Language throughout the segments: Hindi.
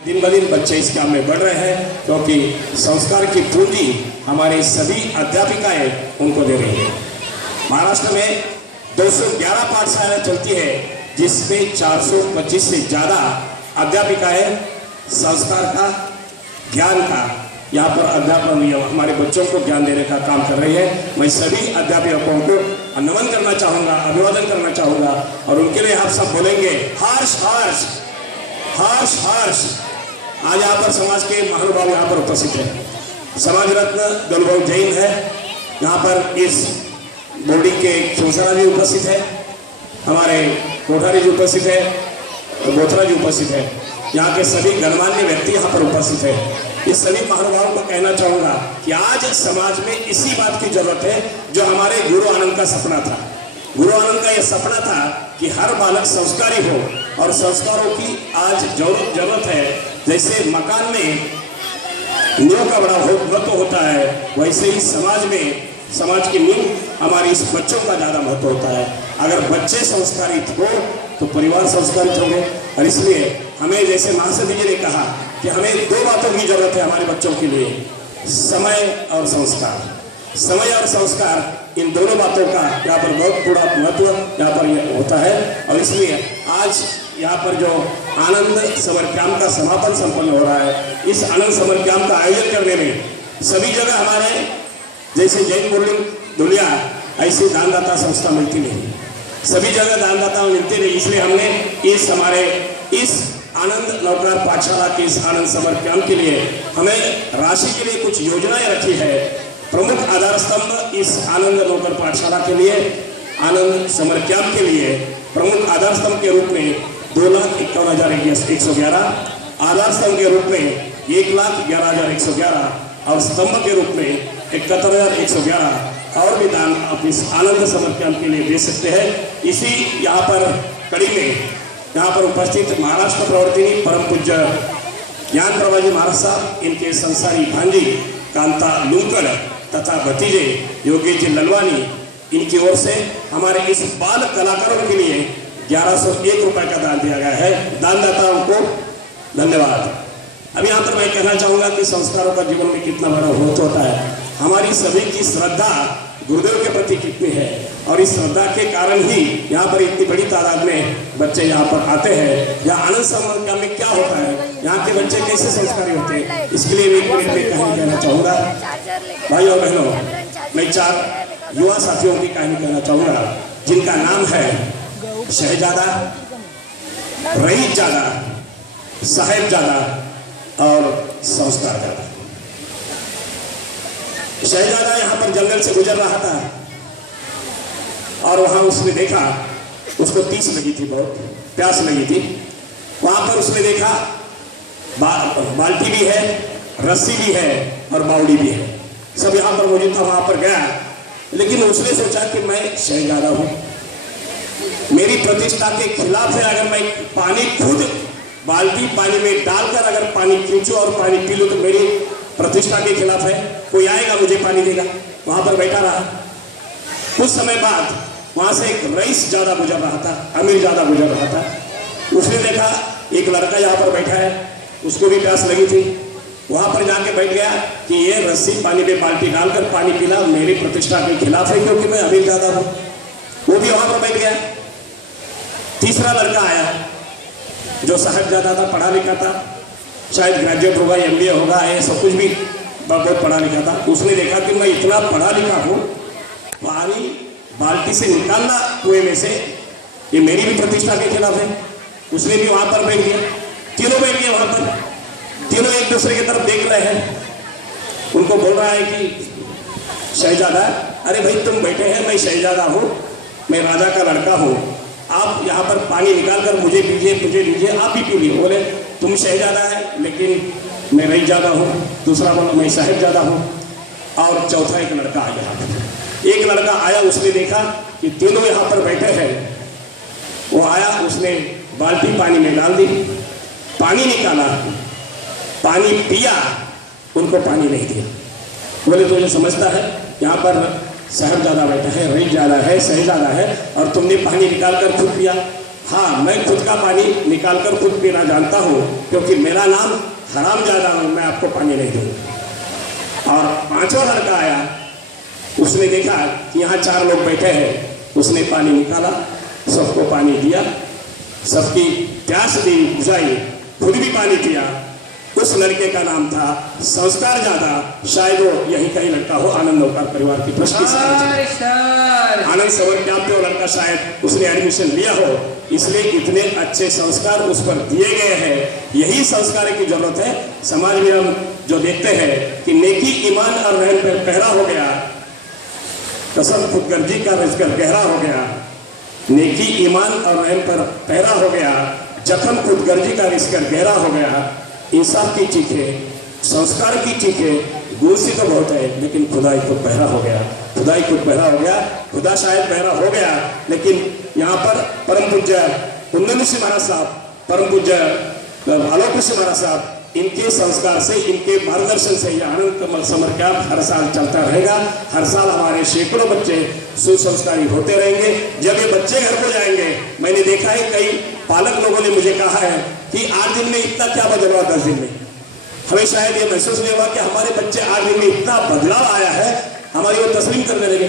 दिन ब दिन बच्चे इस काम में बढ़ रहे हैं क्योंकि संस्कार की पूंजी हमारे सभी अध्यापिकाएं उनको दे रही है। महाराष्ट्र में 211 पाठशालाएं चलती है जिसमें 425 से ज़्यादा अध्यापिकाएं संस्कार का, ज्ञान का यहाँ पर अध्यापन हमारे बच्चों को ज्ञान देने का काम कर रही है। मैं सभी अध्यापकों को नमन करना चाहूँगा, अभिवादन करना चाहूँगा और उनके लिए आप सब बोलेंगे हर्ष हर्ष हर्ष हर्ष। आज यहाँ पर समाज के महानुभाव यहाँ पर उपस्थित है। समाज रत्न दलभाऊ जैन है, यहाँ पर इस बोर्डिंग के चौसरा जी उपस्थित है, हमारे कोठारी जी उपस्थित है, बोथरा जी उपस्थित है, यहाँ के सभी गणमान्य व्यक्ति यहाँ पर उपस्थित है। इस सभी महानुभावों को कहना चाहूँगा कि आज समाज में इसी बात की जरूरत है जो हमारे गुरु आनंद का सपना था। गुरु आनंद का यह सपना था कि हर बालक संस्कारी हो और संस्कारों की आज जरूरत है। जैसे मकान में नींव का बड़ा महत्व होता है, वैसे ही समाज में समाज की नींव हमारी इस बच्चों का ज़्यादा महत्व होता है। अगर बच्चे संस्कारित हो तो परिवार संस्कारित होंगे। और इसलिए हमें, जैसे महासती जी ने कहा कि हमें दो बातों की जरूरत है हमारे बच्चों के लिए, समय और संस्कार। समय और संस्कार, इन दोनों बातों का यहाँ पर बहुत बड़ा महत्व यहाँ पर होता है। और इसलिए आज यहाँ पर जो आनंद समर कैंप का समापन संपन्न हो रहा है, इस आनंद समर कैंप का आयोजन करने में सभी जगह हमारे जैसे जैन बोर्डिंग दुलिया ऐसी दानदाता संस्था मिलती नहीं, सभी जगह दानदाता मिलते नहीं। इसलिए हमने इस हमारे इस आनंद नौकार पाठशाला के इस आनंद समर कैंप के लिए हमें राशि के लिए कुछ योजनाएं रखी है। प्रमुख आधार स्तंभ इस आनंद नौकर पाठशाला के लिए, आनंद समर कैंप के लिए प्रमुख आधार स्तंभ के रूप में 2,51,111, आधार स्तंभ के रूप में 1,11,111 और स्तंभ के रूप में 71,111 और भी दान आप इस आनंद समर कैंप के लिए दे सकते हैं। इसी यहाँ पर कड़ी में यहाँ पर उपस्थित महाराष्ट्र प्रवर्तिनी परम पूज्य ज्ञान प्रभाजी महाराज साहब, इनके संसारी भांजी कांता लुंकड़ तथा भतीजे योगेश ललवानी, इनकी ओर से हमारे इस बाल कलाकारों के लिए 1101 रुपए का दान दिया गया है। दानदाताओं को धन्यवाद। अब यहाँ पर मैं कहना चाहूँगा कि संस्कारों का जीवन में कितना बड़ा महत्व होता है। हमारी सभी की श्रद्धा गुरुदेव के प्रति कितनी है और इस श्रद्धा के कारण ही यहाँ पर इतनी बड़ी तादाद में बच्चे यहाँ पर आते हैं। यहाँ आनंद समर कैंप में क्या होता है, यहाँ के बच्चे कैसे संस्कारी होते हैं, इसके लिए एक मिनट में कहानी कहना चाहूँगा। भाइयों और बहनों, मैं 4 युवा साथियों की कहानी कहना चाहूँगा जिनका नाम है शहजादा, रईसजादा, साहेबजादा और संस्कारजादा। शहजादा यहाँ पर जंगल से गुजर रहा था और वहाँ उसने देखा, उसको तीस लगी थी, बहुत प्यास लगी थी। वहाँ पर उसने देखा बाल्टी भी है, रस्सी भी है और बावड़ी भी है, सब यहाँ पर मौजूद था। वहाँ पर गया, लेकिन उसने सोचा कि मैं शहजादा हूँ, मेरी प्रतिष्ठा के खिलाफ है। अगर मैं पानी खुद बाल्टी पानी में डालकर अगर पानी खींचूं और पानी पी लूं तो मेरी प्रतिष्ठा के खिलाफ है, कोई आएगा मुझे पानी देगा। वहां पर बैठा रहा। कुछ समय बाद वहां से एक रईसजादा गुजर रहा था, अमीरजादा गुजर रहा था। उसने देखा एक लड़का यहाँ पर बैठा है, उसको भी प्यास लगी थी। वहां पर जाके बैठ गया कि ये रस्सी पानी में बाल्टी डालकर पानी पीना मेरी प्रतिष्ठा के खिलाफ है क्योंकि मैं अमीरजादा हूँ। वो भी वहां पर बैठ गया। तीसरा लड़का आया जो साहबजादा था, पढ़ा लिखा था, शायद ग्रेजुएट होगा, MBA होगा, ये सब कुछ भी बहुत पढ़ा लिखा था। उसने देखा कि मैं इतना पढ़ा लिखा हूँ, पानी बाल्टी से निकालना कुएं में से ये मेरी भी प्रतिष्ठा के खिलाफ है। उसने भी वहां पर बैठ गया। तीनों बैठ गए वहां पर, तीनों एक दूसरे की तरफ देख रहे हैं। उनको बोल रहा है कि शहजादा, अरे भाई तुम बैठे हैं, मैं शहजादा हूँ, मैं राजा का लड़का हूँ, आप यहाँ पर पानी निकाल कर मुझे दीजिए, मुझे दीजिए, आप भी पी लीजिए। बोले तुम शहजादा है लेकिन मैं रईसजादा हूँ। दूसरा बोला मैं साहेबजादा हूँ। और चौथा एक लड़का आया। एक लड़का आया, उसने देखा कि तीनों यहाँ पर बैठे हैं। वो आया, उसने बाल्टी पानी में डाल दी, पानी निकाला, पानी पिया, उनको पानी नहीं दिया। बोले तुझे समझता है यहाँ पर साहबजादा बैठा है, रईसजादा है, शहजादा है और तुमने पानी निकाल कर खुद पिया। हाँ, मैं खुद का पानी निकालकर खुद पीना जानता हूँ, क्योंकि मेरा नाम हरामजादा हूँ, मैं आपको पानी नहीं दूंगा। और पांचवा लड़का आया, उसने देखा कि यहाँ 4 लोग बैठे हैं, उसने पानी निकाला, सबको पानी दिया, सबकी प्यास दी, बुझाई, खुद भी पानी पिया। उस लड़के का नाम था संस्कार ज्यादा, शायद वो यही का ही लड़का हो, आनंद नौकर परिवार की ट्रस्टी आनंद समर कैंप पे वो लड़का शायद उसने एडमिशन लिया हो, इसलिए इतने अच्छे संस्कार उस पर दिए गए हैं। यही संस्कार की जरूरत है। समाज में हम जो देखते हैं कि नेकी, ईमान और रहम पर पहरा हो गया, कसम खुदगर्जी का रिज़्क़ गहरा हो गया। नेकी, ईमान और रहम पर पहरा हो गया, जख्म खुदगर्जी का रिज़्क़ गहरा हो गया। इंसाफ की चीखें, संस्कार की चीखें, गुण से तो बहुत है, लेकिन खुदाई खुद पहरा हो गया। खुदाई खुद पहरा हो गया, खुदा शायद पहरा हो गया, लेकिन यहाँ पर परम पूज्य कुंदन सिंह महाराज साहब, परम पूज्य आलोक सिंह महाराज साहब, इनके संस्कार से, इनके मार्गदर्शन से यह आनंद समर कैंप हर साल चलता रहेगा। हर साल हमारे सैकड़ों बच्चे सुसंस्कारी होते रहेंगे। जब ये बच्चे घर को जाएंगे, मैंने देखा है कई पालक लोगों ने मुझे कहा है कि 8 दिन में इतना क्या बदलाव, 10 दिन में। हमें शायद ये महसूस नहीं हुआ कि हमारे बच्चे 8 दिन में इतना बदलाव आया है। हमारी वो तस्लीम करने लगे,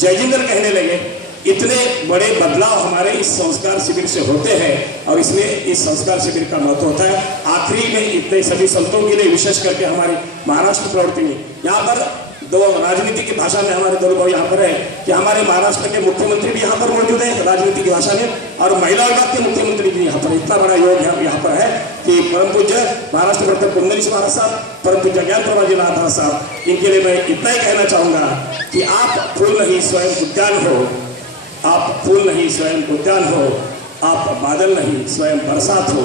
जय जिंदर कहने लगे। इतने बड़े बदलाव हमारे इस संस्कार शिविर से होते हैं, और इसमें इस संस्कार शिविर का महत्व होता है। आखिरी में इतने सभी संतों के लिए, विशेष करके हमारे महाराष्ट्र प्रवृत्ति में, यहाँ पर दो राजनीति की भाषा में हमारे दो लोग यहाँ पर है कि हमारे महाराष्ट्र के मुख्यमंत्री भी यहाँ पर मौजूद है राजनीति की भाषा में, और महिला विभाग के मुख्यमंत्री भी यहाँ पर। इतना बड़ा योग यहाँ पर है कि परम पूज्य महाराष्ट्र प्रवक्ता कुंदन सिंह महाराज साहब, परम पूज्य ज्ञान प्रभाजी नाथ साहब, इनके लिए मैं इतना ही कहना चाहूँगा कि आप फूल नहीं स्वयं उद्यान हो, आप फूल नहीं स्वयं उद्यान हो, आप बादल नहीं स्वयं बरसात हो,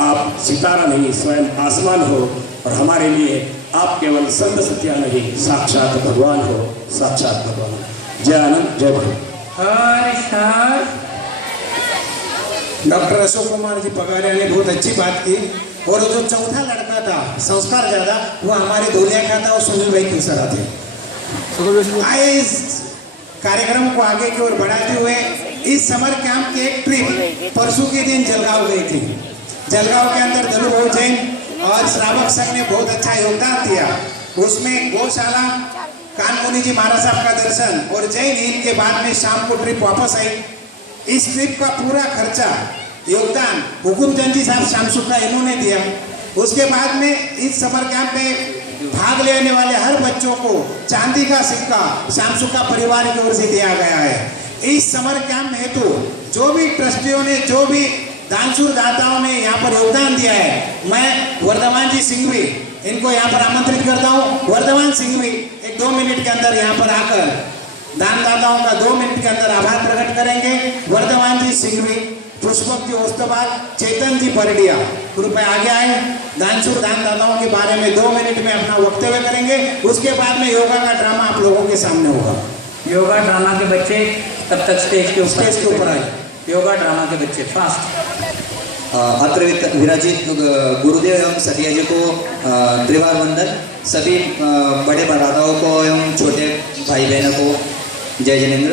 आप सितारा नहीं स्वयं आसमान हो, और हमारे लिए आप केवल संत सत्या नहीं, साक्षात भगवान हो, साक्षात भगवान। जय आनंद, जय भगवान। डॉक्टर अशोक कुमार जी पगारिया ने बहुत अच्छी बात की। और जो चौथा लड़का था संस्कार ज्यादा, वो हमारे धोलिया का था, और सुनील भाई खेसरा थे। आए इस कार्यक्रम को आगे की ओर बढ़ाते हुए इस समर कैंप की एक ट्रिप परसों के दिन जलगांव गई थी। जलगांव के अंदर धनुभाव जैन और श्रावक संघ ने बहुत अच्छा योगदान दिया। उसमें गौशाला, कानमुनि जी महाराज साहब का दर्शन और जैन हिंद के बाद में शाम को ट्रिप वापस आई। इस ट्रिप का पूरा खर्चा, योगदान हुकुमचंद जी साहब शामसू का इन्होंने दिया। उसके बाद में इस समर कैंप में भाग लेने वाले हर बच्चों को चांदी का सिक्का शामसू का परिवार की ओर से दिया गया है। इस समर कैंप हेतु जो भी ट्रस्टियों ने, जो भी दानशूर दाताओं ने यहाँ पर योगदान दिया है, मैं वर्धमान जी सिंघवी इनको यहाँ पर आमंत्रित करता हूँ। वर्धमान सिंघवी एक 2 मिनट के अंदर यहाँ पर आकर दानदाताओं का 2 मिनट के अंदर आभार प्रकट करेंगे। वर्धमान जी सिंघवी, पुष्पक जी ओस्तबाग, चेतन जी परडिया, कृपया आगे आए। दानशूर दानदाताओं के बारे में 2 मिनट में अपना वक्तव्य करेंगे। उसके बाद में योगा का ड्रामा आप लोगों के सामने होगा। योगा ड्रामा के बच्चे तब तक स्टेज के ऊपर आए। योगा ड्रामा के बच्चे फास्ट। अत्र विराजित गुरुदेव एवं सतिया जी को त्रिवार वंदन। सभी बड़े भ्राताओं को एवं छोटे भाई बहनों को जय जिनेंद्र।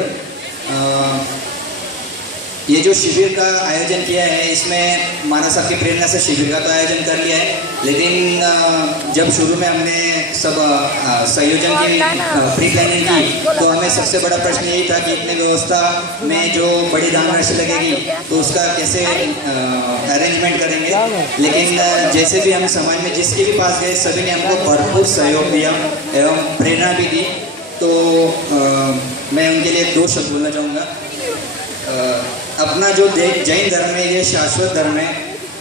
ये जो शिविर का आयोजन किया है, इसमें मानस साहब की प्रेरणा से शिविर का तो आयोजन कर लिया है, लेकिन जब शुरू में हमने सब संयोजन की प्री प्लानिंग की, तो हमें सबसे बड़ा प्रश्न यही था कि इतने व्यवस्था में जो बड़ी दान राशि लगेगी तो उसका कैसे अरेंजमेंट करेंगे। लेकिन जैसे भी हम समाज में जिसके भी पास गए, सभी ने हमको भरपूर सहयोग दिया एवं प्रेरणा भी दी। तो मैं उनके लिए 2 शब्द बोलना चाहूँगा। अपना जो जैन धर्म है, ये शाश्वत धर्म है।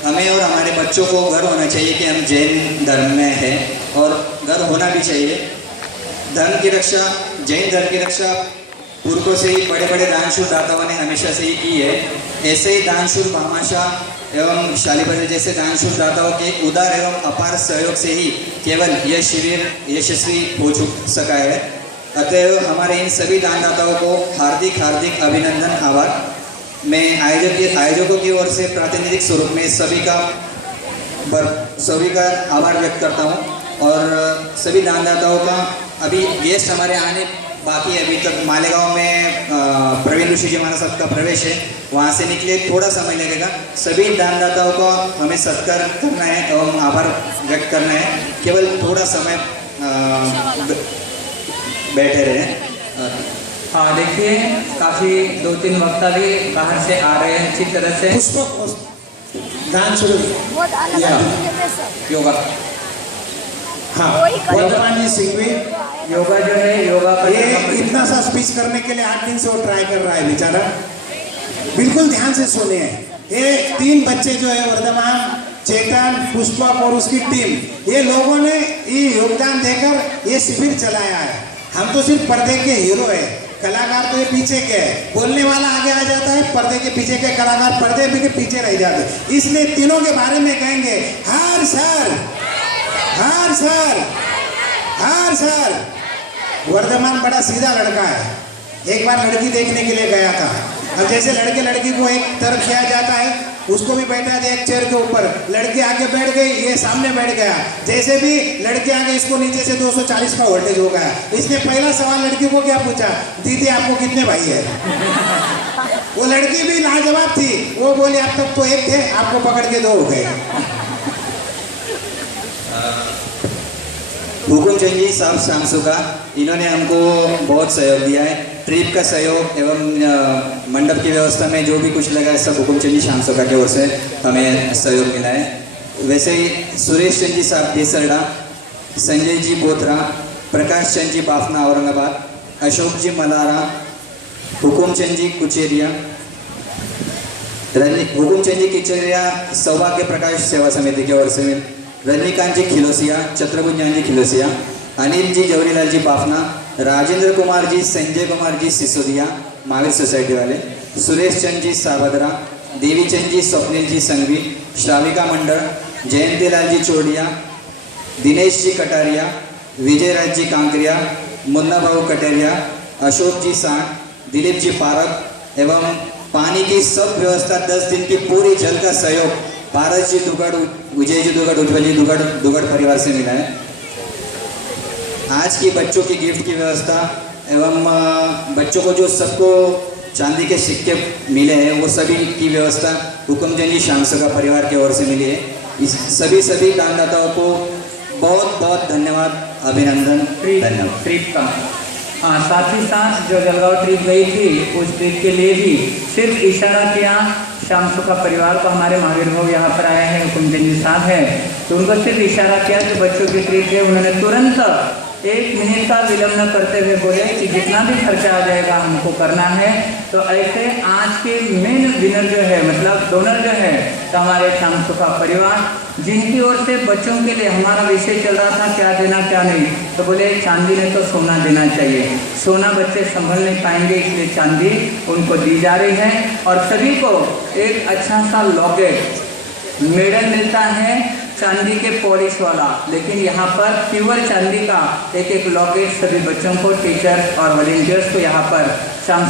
हमें और हमारे बच्चों को गर्व होना चाहिए कि हम जैन धर्म में हैं, और गर्व होना भी चाहिए। धर्म की रक्षा, जैन धर्म की रक्षा पूर्वों से ही बड़े बड़े दानशूर दाताओं ने हमेशा से ही की है। ऐसे ही दानशूर भामाशाह एवं शालीभद्र जैसे दानशूर दाताओं के उदार एवं अपार सहयोग से ही केवल यह शिविर यशस्वी हो सका है। अतएव हमारे इन सभी दानदाताओं को हार्दिक हार्दिक अभिनंदन, आभार। मैं आयोजकों की ओर से प्रातिनिधिक स्वरूप में सभी का आभार व्यक्त करता हूं, और सभी दानदाताओं का, अभी गेस्ट हमारे आने बाकी अभी तक मालेगांव में प्रवीण ऋषि जी महाराज साहब का प्रवेश है, वहाँ से निकले थोड़ा समय लगेगा। सभी दानदाताओं को हमें सत्कार करना है एवं आभार व्यक्त करना है। केवल थोड़ा समय बैठे रहे। हाँ देखिए, काफ़ी 2-3 वक्ता भी बाहर से आ रहे हैं अच्छी तरह से। पुष्पक दान शुरू किया। योगा, हाँ, वर्धमान जी सिंघवी योगा जो है, योगा का ये इतना सा स्पीच करने के लिए 8 दिन से वो ट्राई कर रहा है बेचारा। बिल्कुल ध्यान से सुनिए। ये 3 बच्चे जो है वर्धमान, चेतन, पुष्पक और उसकी टीम, ये लोगों ने ये योगदान देकर ये शिविर चलाया है। हम तो सिर्फ पर्दे के हीरो है, कलाकार तो ये पीछे के है। बोलने वाला आगे आ जाता है, पर्दे के पीछे के कलाकार पर्दे के पीछे रह जाते। इसलिए तीनों के बारे में कहेंगे हर सर, हर सर, हर सर। वर्धमान बड़ा सीधा लड़का है। एक बार लड़की देखने के लिए गया था। अब जैसे लड़के लड़की को एक तरफ किया जाता है, उसको भी बैठा दिया एक चेयर के ऊपर। लड़की आगे बैठ गई, ये सामने बैठ गया। जैसे भी लड़के आगे, इसको नीचे से 240 का वोल्टेज हो गया। इसने पहला सवाल लड़की को क्या पूछा, दीदी आपको कितने भाई है? वो लड़की भी लाजवाब थी। वो बोली अब तक तो एक थे, आपको पकड़ के 2 हो गए। हुकुमचंद जी साहब शामसुका, इन्होंने हमको बहुत सहयोग दिया है। ट्रिप का सहयोग एवं मंडप की व्यवस्था में जो भी कुछ लगा है सब हुकुमचंद जी शामसुका की ओर से हमें सहयोग मिला है। वैसे ही सुरेश चंद जी साहब देसरडा, संजय जी बोथरा, प्रकाश चंद जी बाफना औरंगाबाद, अशोक जी मलारा, हुकुमचंद जी कुचेरिया, हुकुमचंद जी किचेरिया सौभाग्य प्रकाश सेवा समिति की ओर से, रजनीकांत जी खिलोसिया, चत्रभुजान जी खिलोसिया, अनिल जी जवरीलाल जी बाफना, राजेंद्र कुमार जी, संजय कुमार जी सिसोदिया महावीर सोसाइटी वाले, सुरेश चंद जी सावदरा, देवी चंद जी, स्वप्निल जी संघवी, श्राविका मंडल, जयंतीलाल जी चोडिया, दिनेश जी कटारिया, विजयराज जी कांकरिया, मुन्ना बाबू कटेरिया, अशोक जी सांड, दिलीप जी पारक एवं पानी की सब व्यवस्था 10 दिन की पूरी जल का सहयोग पारस जी दुगड़, विजय जी दुगड़, उज्ज्वल जी दुगड़, दुगड़ परिवार से मिला है। आज की बच्चों की गिफ्ट की व्यवस्था एवं बच्चों को जो सबको चांदी के सिक्के मिले हैं वो सभी की व्यवस्था हुकुमचंद जी शामसुका परिवार की ओर से मिली है। इस सभी दानदाताओं को बहुत बहुत धन्यवाद, अभिनंदन, धन्यवाद। ट्रिप का, हाँ, साथ ही साथ जो जलगांव ट्रिप गई थी उस ट्रिप के लिए भी सिर्फ इशारा किया शामसुका परिवार को। हमारे महावीर भाव यहाँ पर आए हैं, हुकुमचंद जी साहब हैं, तो उनको सिर्फ इशारा किया कि बच्चों की ट्रिप है। उन्होंने तुरंत 1 मिनट का विलम्ब न करते हुए बोले कि जितना भी खर्चा आ जाएगा हमको करना है। तो ऐसे आज के मेन विनर जो है, मतलब डोनर जो है, तो हमारे शामसुका परिवार, जिनकी ओर से बच्चों के लिए हमारा विषय चल रहा था क्या देना क्या नहीं, तो बोले चांदी ने तो सोना देना चाहिए, सोना बच्चे संभल नहीं पाएंगे, इसलिए चांदी उनको दी जा रही है। और सभी को एक अच्छा सा लॉकेट, मेडल मिलता है चांदी के पॉलिश वाला, लेकिन यहाँ पर प्योर चांदी का एक लॉकेट सभी बच्चों को, टीचर्स और वॉलंटियर्स को यहाँ पर शाम